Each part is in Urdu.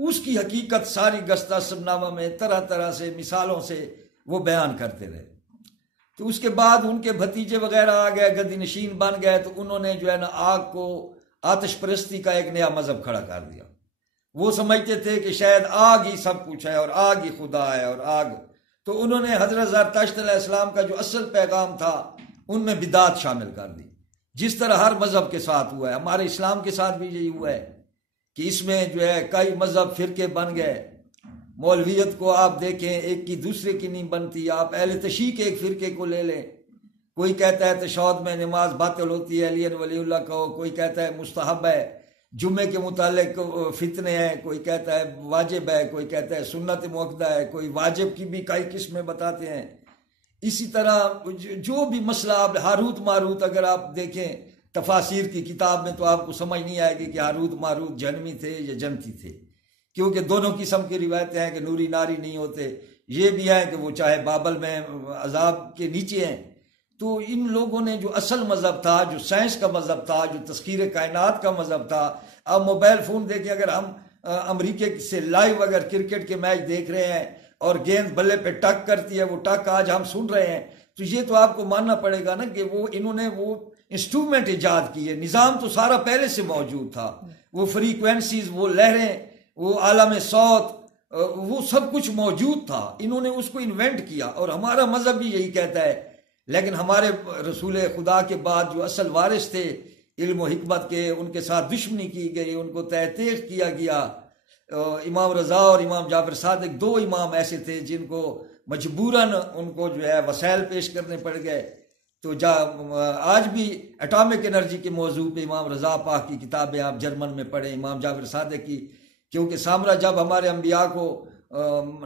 اس کی حقیقت ساری گستہ سبنامہ میں طرح طرح سے مثالوں سے وہ بیان کرتے رہے. تو اس کے بعد ان کے بھتیجے وغیرہ آ گئے، گدی نشین بن گئے، تو انہوں نے جو ہے نا آگ کو، آتش پرستی کا ایک نیا مذہب کھڑا کر دیا. وہ سمجھتے تھے کہ شاید آگ ہی سب کچھ ہے اور آگ ہی خدا ہے اور آگ. تو انہوں نے حضرت زرتشت علیہ السلام کا جو اصل پیغام تھا ان میں بدعت شامل کر دی، جس طرح ہر مذہب کے ساتھ ہوا ہے. ہمارے اسلام کے ساتھ بھی یہی ہوا ہے کہ اس میں جو ہے کئی مذہب فرقے بن گئے. مولویت کو آپ دیکھیں، ایک کی دوسرے کی نہیں بنتی. آپ اہل تشیع کے ایک فرقے کو لے لیں، کوئی کہتا ہے تشہد میں نماز باطل ہوتی ہے علی ولی اللہ کا، کوئی کہتا ہے مستحب ہے. جمعے کے متعلق فتنے ہیں، کوئی کہتا ہے واجب ہے، کوئی کہتا ہے سنت مؤکدہ ہے، کوئی واجب کی بھی کئی قسمیں بتاتے ہیں. اسی طرح جو بھی مسئلہ، آپ ہاروت ماروت اگر آپ دیکھیں تفاسیر کی کتاب میں تو آپ کو سمجھ نہیں آئے گی کہ ہاروت ماروت جہنمی تھے یا جنتی تھے، کیونکہ دونوں قسم کی روایتیں ہیں کہ نوری ناری نہیں ہوتے. یہ بھی ہے کہ وہ چاہے بابل میں عذاب کے نیچے ہیں. تو ان لوگوں نے جو اصل مذہب تھا، جو سائنس کا مذہب تھا، جو تسخیر کائنات کا مذہب تھا. اب موبائل فون دیکھیں، اگر ہم امریکہ سے لائیو اگر کرکٹ کے میچ دیکھ رہے ہیں اور گیند بلے پہ ٹک کرتی ہے، وہ ٹک آج ہم سن رہے ہیں، تو یہ تو آپ کو ماننا پڑے گا نا کہ وہ انہوں نے وہ انسٹرومنٹ ایجاد کی ہے. نظام تو سارا پہلے سے موجود تھا، وہ فریکوینسیز، وہ لہریں، وہ عالم صوت، وہ سب کچھ موجود تھا. انہوں نے اس کو انوینٹ کیا، اور ہمارا مذہب بھی یہی کہتا ہے. لیکن ہمارے رسول خدا کے بعد جو اصل وارث تھے علم و حکمت کے، ان کے ساتھ دشمنی کی گئی، ان کو تہ تیغ کیا گیا. امام رضا اور امام جعفر صادق دو امام ایسے تھے جن کو مجبوراً ان کو جو ہے وسائل پیش کرنے پڑ گئے. تو آج بھی اٹامک انرجی کے موضوع پہ امام رضا پاک کی کتابیں آپ جرمن میں پڑھیں، امام جعفر صادق کی. کیونکہ سامرا جب ہمارے انبیاء کو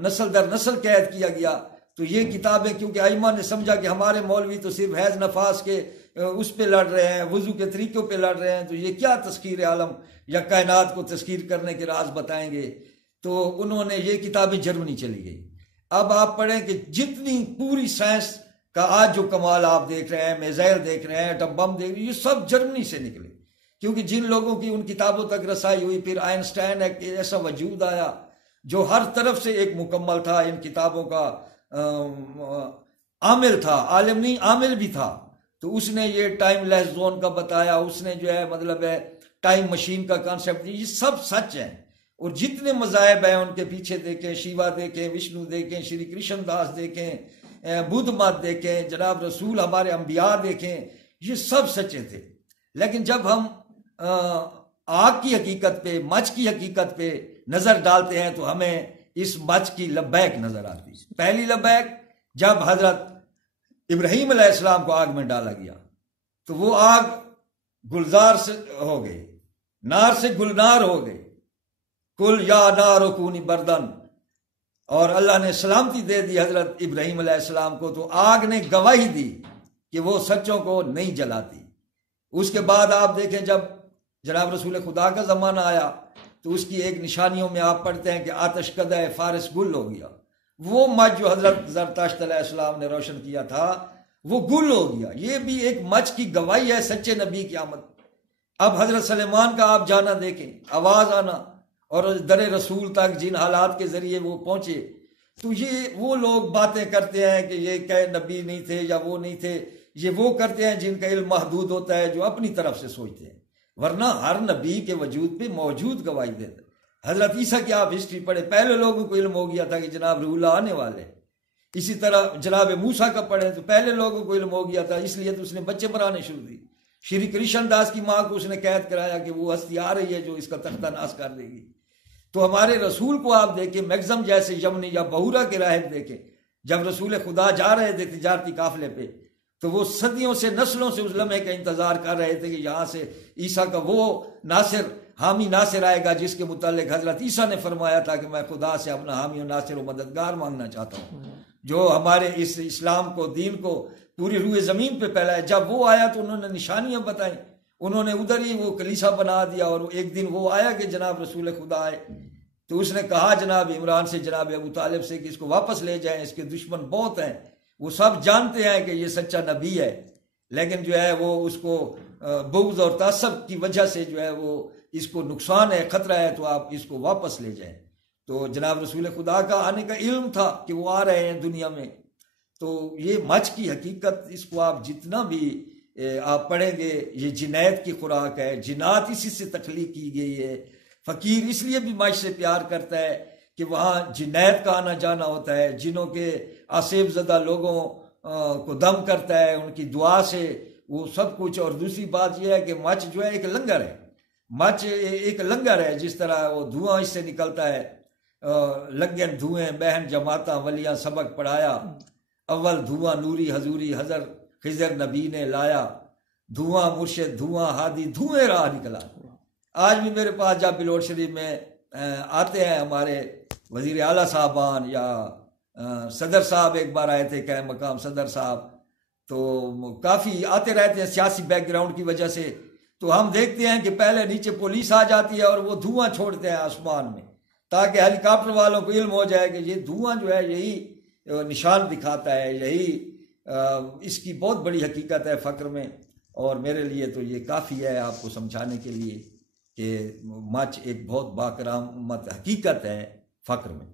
نسل در نسل قید کیا گیا، تو یہ کتابیں کیونکہ ائمہ نے سمجھا کہ ہمارے مولوی تو صرف حیض نفاس کے اس پہ لڑ رہے ہیں، وضو کے طریقوں پہ لڑ رہے ہیں، تو یہ کیا تذکیر عالم یا کائنات کو تذکیر کرنے کے راز بتائیں گے. تو انہوں نے یہ کتابیں جرمنی چلی گئی. اب آپ پڑھیں کہ جتنی پوری سائنس کا آج جو کمال آپ دیکھ رہے ہیں، میزائل دیکھ رہے ہیں، ایٹم بم دیکھ رہے ہیں، یہ سب جرمنی سے نکلے. کیونکہ جن لوگوں کی ان کتابوں تک رسائی ہوئی، پھر آئنسٹائن ایک ایسا وجود آیا جو ہر طرف سے ایک مکمل تھا، ان کتابوں کا عامل تھا، عالم نہیں عامل بھی تھا. تو اس نے یہ ٹائم لیس زون کا بتایا، اس نے جو ہے مطلب ہے ٹائم مشین کا کانسیپٹ، یہ سب سچ ہیں. اور جتنے مذاہب ہیں ان کے پیچھے دیکھیں، شیوا دیکھیں، وشنو دیکھیں، شری کرشن داس دیکھیں، بدھ مت دیکھیں، جناب رسول ہمارے انبیاء دیکھیں، یہ سب سچے تھے. لیکن جب ہم آگ کی حقیقت پہ، مچ کی حقیقت پہ نظر ڈالتے ہیں تو ہمیں اس مچ کی لبیک نظر آتی. پہلی لبیک جب حضرت ابراہیم علیہ السلام کو آگ میں ڈالا گیا تو وہ آگ گلزار سے ہو گئی، نار سے گلنار ہو گئی. کل یا نار کونی بردن، اور اللہ نے سلامتی دے دی حضرت ابراہیم علیہ السلام کو. تو آگ نے گواہی دی کہ وہ سچوں کو نہیں جلاتی. اس کے بعد آپ دیکھیں جب جناب رسول خدا کا زمانہ آیا تو اس کی ایک نشانیوں میں آپ پڑھتے ہیں کہ آتش قدح فارس گل ہو گیا. وہ مچ جو حضرت زرتشت علیہ السلام نے روشن کیا تھا وہ گل ہو گیا. یہ بھی ایک مچ کی گواہی ہے سچے نبی کی آمد. اب حضرت سلیمان کا آپ جانا دیکھیں، آواز آنا اور در رسول تک جن حالات کے ذریعے وہ پہنچے. تو یہ وہ لوگ باتیں کرتے ہیں کہ یہ کہ نبی نہیں تھے یا وہ نہیں تھے، یہ وہ کرتے ہیں جن کا علم محدود ہوتا ہے، جو اپنی طرف سے سوچتے ہیں. ورنہ ہر نبی کے وجود پہ موجود گواہی دیتا ہے. حضرت عیسیٰ کی آپ ہسٹری پڑھیں، پہلے لوگوں کو علم ہو گیا تھا کہ جناب روح اللہ آنے والے. اسی طرح جناب موسیٰ کا پڑھیں تو پہلے لوگوں کو علم ہو گیا تھا، اس لیے تو اس نے بچے بنانے شروع دی. شری کرشن داس کی ماں کو اس نے قید کرایا کہ وہ ہستی آ رہی ہے جو اس کا تختہ ناس کر دے گی. تو ہمارے رسول کو آپ دیکھیں، میگزم جیسے یمنی یا بہورا کے راہب دیکھیں، جب رسول خدا جا رہے تھے تجارتی قافلے پہ تو وہ صدیوں سے، نسلوں سے اس لمحے کا انتظار کر رہے تھے کہ یہاں سے عیسیٰ کا وہ ناصر، حامی ناصر آئے گا جس کے متعلق حضرت عیسیٰ نے فرمایا تھا کہ میں خدا سے اپنا حامی و ناصر و مددگار مانگنا چاہتا ہوں، جو ہمارے اس اسلام کو، دین کو پوری روئے زمین پہ پھیلائے. جب وہ آیا تو انہوں نے نشانیاں بتائیں، انہوں نے ادھر ہی وہ کلیسا بنا دیا. اور ایک دن وہ آیا کہ جناب رسول خدا آئے تو اس نے کہا جناب عمران سے، جناب ابو طالب سے کہ اس کو واپس لے جائیں، اس کے دشمن بہت ہیں. وہ سب جانتے ہیں کہ یہ سچا نبی ہے، لیکن جو ہے وہ اس کو بغض اور تعصب کی وجہ سے جو ہے وہ اس کو نقصان ہے، خطرہ ہے، تو آپ اس کو واپس لے جائیں. تو جناب رسول خدا کا آنے کا علم تھا کہ وہ آ رہے ہیں دنیا میں. تو یہ مچ کی حقیقت، اس کو آپ جتنا بھی آپ پڑھیں گے، یہ جنایت کی خوراک ہے، جنات اسی سے تخلیق کی گئی ہے. فقیر اس لیے بھی مچ سے پیار کرتا ہے کہ وہاں جنایت کا آنا جانا ہوتا ہے، جنوں کے آسیب زدہ لوگوں کو دم کرتا ہے ان کی دعا سے وہ سب کچھ. اور دوسری بات یہ ہے کہ مچ جو ہے ایک لنگر ہے، مچ ایک لنگر ہے، جس طرح وہ دھواں اس سے نکلتا ہے. لگن دھوئیں بہن جماعتاں ولیاں سبق پڑھایا، اول دھواں نوری حضوری حضر خضر نبی نے لایا، دھواں مرشد دھواں ہادی دھوئیں راہ نکلا. آج بھی میرے پاس جب بلوچ شریف میں آتے ہیں ہمارے وزیر اعلیٰ صاحبان یا صدر صاحب، ایک بار آئے تھے قائم مقام صدر صاحب، تو کافی آتے رہتے ہیں سیاسی بیک گراؤنڈ کی وجہ سے. تو ہم دیکھتے ہیں کہ پہلے نیچے پولیس آ جاتی ہے اور وہ دھواں چھوڑتے ہیں آسمان میں، تاکہ ہیلی کاپٹر والوں کو علم ہو جائے کہ یہ دھواں جو ہے یہی نشان دکھاتا ہے، یہی اس کی بہت بڑی حقیقت ہے فقر میں. اور میرے لیے تو یہ کافی ہے آپ کو سمجھانے کے لیے کہ مچ ایک بہت باکرامت حقیقت ہے فقر میں.